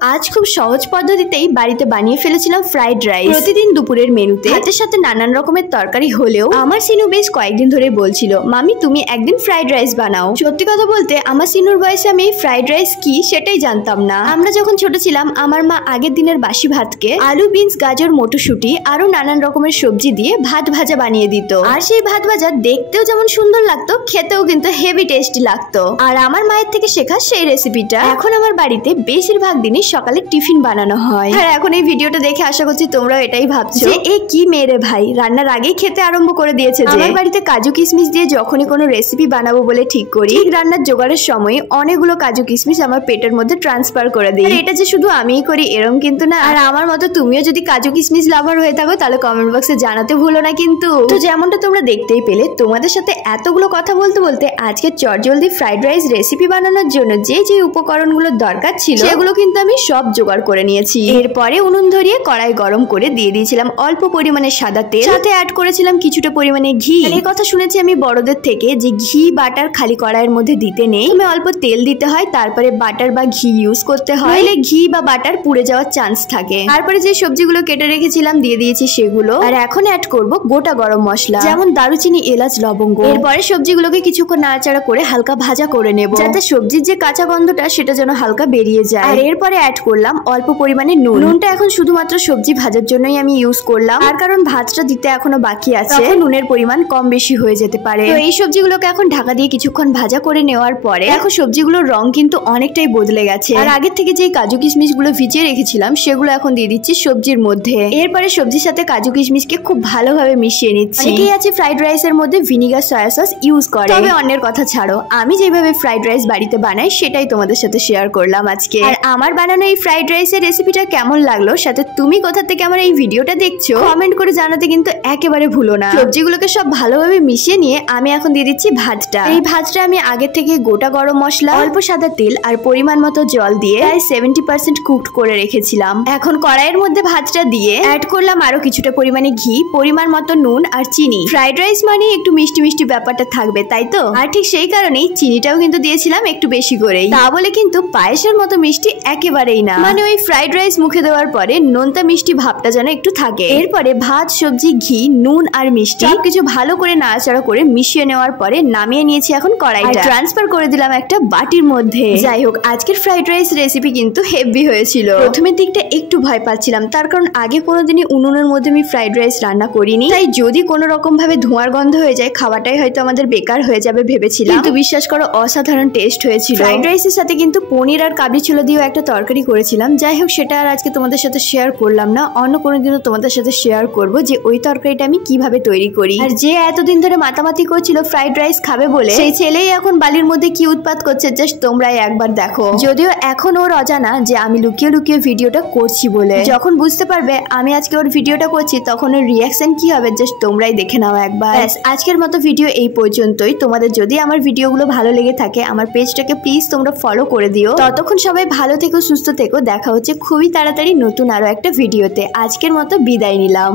আজ খুব সহজ পদ্ধতিতেই বাড়িতে বানিয়ে ফেলেছিলাম ফ্রাইড রাইস। প্রতিদিন দুপুরের মেনুতে ভাতের সাথে নানান রকমের তরকারি হলেও আমার সিনু বেশ কয়েকদিন ধরে বলছিল, মামি তুমি একদিন ফ্রাইড রাইস বানাও। সত্যি কথা বলতে আমার সিনুর বয়সে আমি ফ্রাইড রাইস কি সেটাই জানতাম না। আমরা যখন ছোট ছিলাম আমার মা আগের দিনের বাসি ভাতকে আলু, বিনস, গাজর, মটরশুঁটি আরো নানান রকমের সবজি দিয়ে ভাত ভাজা বানিয়ে দিত। আর সেই ভাত ভাজা দেখতেও যেমন সুন্দর লাগতো, খেতেও কিন্তু হেভি টেস্টি লাগতো। আর আমার মায়ের থেকে শেখা সেই রেসিপিটা এখন আমার বাড়িতে বেশিরভাগ দিনই সকালে টিফিন বানানো হয়। আর এখন এই ভিডিওটা দেখে আশা করছি তোমরাও এটাই ভাবছো যে এ কি মেরে ভাই, রান্নার আগেই খেতে আরম্ভ করে দিয়েছে। আমার বাড়িতে কাজু কিশমিশ দিয়ে যখনই কোনো রেসিপি বানাবো বলে ঠিক করি, ঠিক রান্নার জোগাড়ের সময় অনেকগুলো কাজু কিশমিশ আমার পেটের মধ্যে ট্রান্সফার করে দিই। এটা যে শুধু আমিই করি এরকম কিন্তু না। আর আমার মতো তুমিও যদি কাজু কিশমিশ লাভার হয়ে থাকো তাহলে কমেন্ট বক্সে জানাতে ভুলো না কিন্তু। তো যেমনটা তোমরা দেখতেই পেলে, তোমাদের সাথে এতগুলো কথা বলতে বলতে আজকে চটজলদি ফ্রাইড রাইস রেসিপি বানানোর জন্য যে যে উপকরণগুলো দরকার ছিল সেগুলো কিন্তু আমি সব জোগাড় করে নিয়েছি। এরপরে উনুন ধরিয়ে কড়াই গরম করে দিয়ে দিয়েছিলাম অল্প পরিমাণে সাদা তেল, সাথে অ্যাড করেছিলাম কিছুটা পরিমাণে ঘি। এই কথা শুনেছি আমি বড়দের থেকে যে ঘি বাটার খালি কড়াইয়ের মধ্যে দিতে নেই, তুমি অল্প তেল দিতে হয়, তারপরে বাটার বা ঘি ইউজ করতে হয়, নইলে ঘি বা বাটার পুড়ে যাওয়ার চান্স থাকে। তারপরে যে সবজিগুলো কেটে রেখেছিলাম দিয়ে দিয়েছি সেগুলো। আর এখন অ্যাড করব গোটা গরম মশলা, যেমন দারুচিনি, এলাচ, লবঙ্গ। এরপরে সবজিগুলোকে কিছুক্ষণ নাড়াচাড়া করে হালকা ভাজা করে নেব, যাতে সবজির যে কাঁচা গন্ধটা সেটা যেন হালকা বেরিয়ে যায়। আর এরপরে অ্যাড করলাম অল্প পরিমাণে নুন। নুনটা এখন শুধুমাত্র সবজি ভাজার জন্যই আমি ইউজ করলাম, আর কারণ ভাতটা দিতে এখনো বাকি আছে, নুনের পরিমাণ কম বেশি হয়ে যেতে পারে। তো এই সবজিগুলোকে এখন ঢাকা দিয়ে কিছুক্ষণ ভাজা করে নেওয়ার পরে দেখো সবজিগুলোর রং কিন্তু অনেকটাই বদলে গেছে। আর আগের থেকে যে কাজু কিশমিশ গুলো ভিজিয়ে রেখেছিলাম সেগুলো এখন দিয়ে দিচ্ছি সবজির মধ্যে। এরপরে সবজির সাথে কাজু কিশমিশকে খুব ভালোভাবে মিশিয়ে নিচ্ছি। অনেকেই আছে ফ্রাইড রাইস এর মধ্যে ভিনিগার, সয়া সস ইউজ করে, তবে অন্যের কথা ছাড়ো, আমি যেভাবে ফ্রাইড রাইস বাড়িতে বানাই সেটাই তোমাদের সাথে শেয়ার করলাম আজকে। আর আমার বানানো এই ফ্রাইড রাইসের রেসিপিটা কেমন লাগলো, সাথে তুমি কোথা থেকে আমার এই ভিডিওটা দেখছো কমেন্ট করে জানাতে কিন্তু একেবারে ভুলো না। সবজিগুলোকে সব ভালোভাবে মিশিয়ে নিয়ে আমি এখন দিয়ে দিচ্ছি ভাতটা। এই ভাতটা আমি আগে থেকে গোটা গরম মশলা, অল্প সাদা তেল আর পরিমাণ মতো জল দিয়ে প্রায় 70% কুকড করে রেখেছিলাম। এখন কড়াইয়ের মধ্যে ভাতটা দিয়ে অ্যাড করলাম আরো কিছুটা পরিমাণে ঘি, পরিমাণ মতো নুন আর চিনি। ফ্রাইড রাইস মানে একটু মিষ্টি মিষ্টি ব্যাপারটা থাকবে, তাই তো? আর ঠিক সেই কারণেই চিনিটাও কিন্তু দিয়েছিলাম একটু বেশি করেই। তা বলে কিন্তু পায়েসের মতো মিষ্টি একেবারেই না, মানে ওই ফ্রাইড রাইস মুখে দেওয়ার পরে নোনতা মিষ্টি ভাবটা যেন একটু থাকে। এরপরে ভাত, সবজি, ঘি, নুন আর মিষ্টি সবকিছু ভালো করে নাড়াচাড়া করে মিশিয়ে নেওয়ার পরে নামিয়ে নিয়েছি এখন কড়াইটা, ট্রান্সফার করে দিলাম একটা বাটির মধ্যে। যাই হোক, আজকের ফ্রাইড রাইস রেসিপি কিন্তু হেভি হয়েছিল। প্রথমের দিকটা একটু ভয় পাচ্ছিলাম, তার কারণ আগে কোনোদিনই উনুনের মধ্যে আমি ফ্রাইড রাইস রান্না করিনি, তাই যদি কোনো রকম ভাবে ধোঁয়ার গন্ধ হয়ে যায় খাওয়াটাই হয়তো আমাদের বেকার হয়ে যাবে ভেবেছিলাম। কিন্তু বিশ্বাস করো অসাধারণ টেস্ট হয়েছিল। ফ্রাইড রাইসের সাথে কিন্তু পনির আর কাবলি ছোলা দিয়েও একটা তরকারি করেছিলাম। যাই হোক, সেটা আর আজকে তোমাদের সাথে শেয়ার করলাম না, অন্য কোনোদিনও তোমাদের সাথে শেয়ার করব যে ওই তরকারিটা আমি কিভাবে তৈরি করি। আর যে এতদিন ধরে মাতামাতি করছিল ফ্রাইড রাইস খাবে বলে, সেই ছেলেই এখন বালির মধ্যে কি উৎপাত করছে জাস্ট তোমরাই একবার দেখো। যদিও এখন ওর অজানা যে আমি লুকিয়ে লুকিয়ে ভিডিওটা করছি বলে। যখন বুঝতে পারবে আমি আজকে ওর ভিডিওটা করছি তখন ওর রিয়াকশন কি হবে জাস্ট তোমরাই দেখে নাও একবার। আজকের মতো ভিডিও এই পর্যন্তই। তোমাদের যদি আমার ভিডিওগুলো ভালো লেগে থাকে আমার পেজটাকে প্লিজ তোমরা ফলো করে দিও। ততক্ষণ সবাই ভালো থেকো, সুস্থ থেকো। দেখা হচ্ছে খুবই তাড়াতাড়ি নতুন আরো একটা ভিডিওতে। আজকের মতো বিদায় নিলাম।